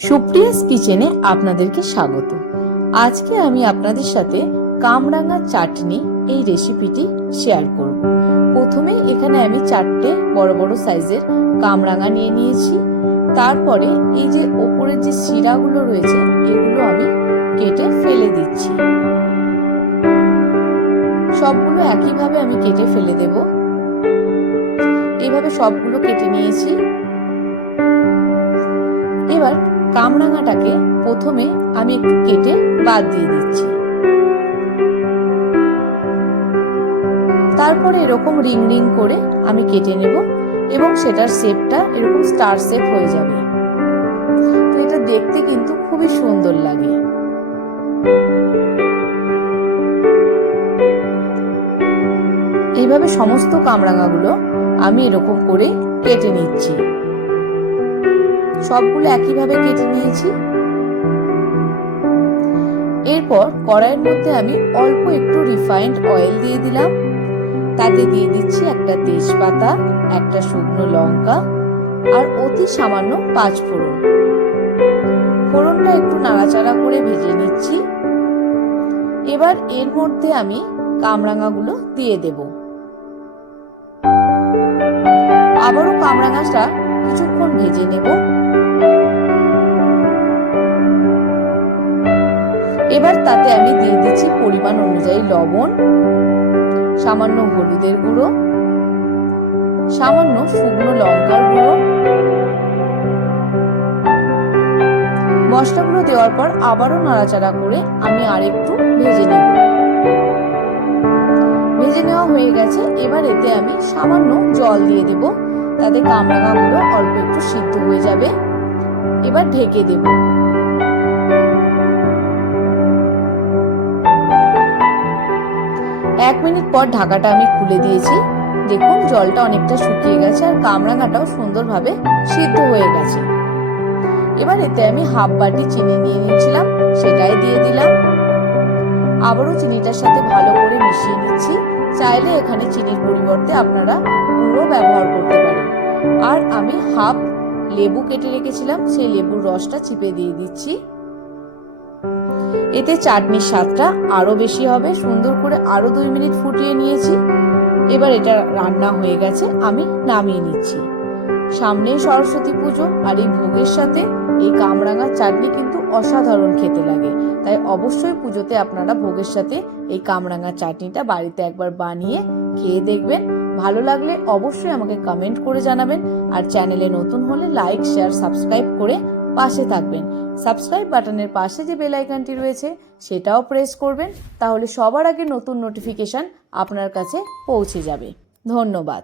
সুপ্রিয়াস কিচেনে আপনাদেরকে স্বাগত। আজকে আমি আপনাদের সাথে কামরাঙা চাটনি এই রেসিপিটি শেয়ার করব। প্রথমে এখানে আমি চারটে বড় বড় সাইজের কামরাঙা নিয়ে নিয়েছি। তারপরে এই যে ওপরের যে শিরাগুলো রয়েছে, এগুলো আমি কেটে ফেলে দিচ্ছি। সবগুলো একইভাবে আমি কেটে ফেলে দেব। এইভাবে সবগুলো কেটে নিয়েছি। এবার কামরাঙাটাকে প্রথমে আমি একটু কেটে বাদ দিয়ে দিচ্ছি। তারপরে এরকম রিং রিং করে আমি কেটে নেব এবং সেটার শেপটা এরকম স্টার শেপ হয়ে যাবে। তো এটা দেখতে কিন্তু খুবই সুন্দর লাগে। এইভাবে সমস্ত কামরাঙাগুলো আমি এরকম করে কেটে নিচ্ছি। সবগুলো একইভাবে কেটে নিয়েছি। এরপর কড়াইয়ের মধ্যে আমি অল্প একটু রিফাইন্ড অয়েল দিয়ে দিলাম। তাতে দিয়ে দিচ্ছি একটা তেজপাতা, একটা শুকনো লঙ্কা আর অতি সামান্য পাঁচ ফোড়ন। ফোড়নটা একটু নাড়াচাড়া করে ভেজে নিচ্ছি। এবার এর মধ্যে আমি কামরাঙাগুলো দিয়ে দেব। আবারও কামরাঙাটা কিছুক্ষণ ভেজে নেব। এবার তাতে আমি দিয়ে দিচ্ছি পরিমাণ অনুযায়ী লবণ, সামান্য হলুদের গুঁড়ো, সামান্য শুকনো লঙ্কার গুঁড়ো। মশলাগুলো দেওয়ার পর আবারও নাড়াচাড়া করে আমি আরেকটু ভেজে নেব। ভেজে নেওয়া হয়ে গেছে, এবার এতে আমি সামান্য জল দিয়ে দেব। তাতে কামড়া কামরাঙাগুলো অল্প একটু সিদ্ধ হয়ে যাবে। এবার ঢেকে দেবো। এক মিনিট পর ঢাকাটা আমি খুলে দিয়েছি। দেখুন, জলটা অনেকটা শুকিয়ে গেছে আর কামরাঙাটাও সুন্দরভাবে সিদ্ধ হয়ে গেছে। এবার এতে আমি হাফ বাটি চিনি নিয়ে নিয়েছিলাম, সেটাই দিয়ে দিলাম। আবারও চিনিটার সাথে ভালো করে মিশিয়ে নিচ্ছি। চাইলে এখানে চিনির পরিবর্তে আপনারা গুঁড়ো ব্যবহার করতে পারেন। আর আমি হাফ লেবু কেটে রেখেছিলাম, সেই লেবুর রসটা চিপে দিয়ে দিচ্ছি। এতে চাটনির স্বাদটা আরও বেশি হবে। সুন্দর করে আরও দুই মিনিট ফুটিয়ে নিয়েছি। এবার এটা রান্না হয়ে গেছে, আমি নামিয়ে নিচ্ছি। সামনে সরস্বতী পুজো আর এই ভোগের সাথে এই কামরাঙার চাটনি কিন্তু অসাধারণ খেতে লাগে। তাই অবশ্যই পুজোতে আপনারা ভোগের সাথে এই কামরাঙা চাটনিটা বাড়িতে একবার বানিয়ে খেয়ে দেখবেন। ভালো লাগলে অবশ্যই আমাকে কমেন্ট করে জানাবেন। আর চ্যানেলে নতুন হলে লাইক শেয়ার সাবস্ক্রাইব করে পাশে থাকবেন। সাবস্ক্রাইব বাটনের পাশে যে বেল আইকনটি রয়েছে, সেটাও প্রেস করবেন, তাহলে সবার আগে নতুন নোটিফিকেশান আপনার কাছে পৌঁছে যাবে। ধন্যবাদ।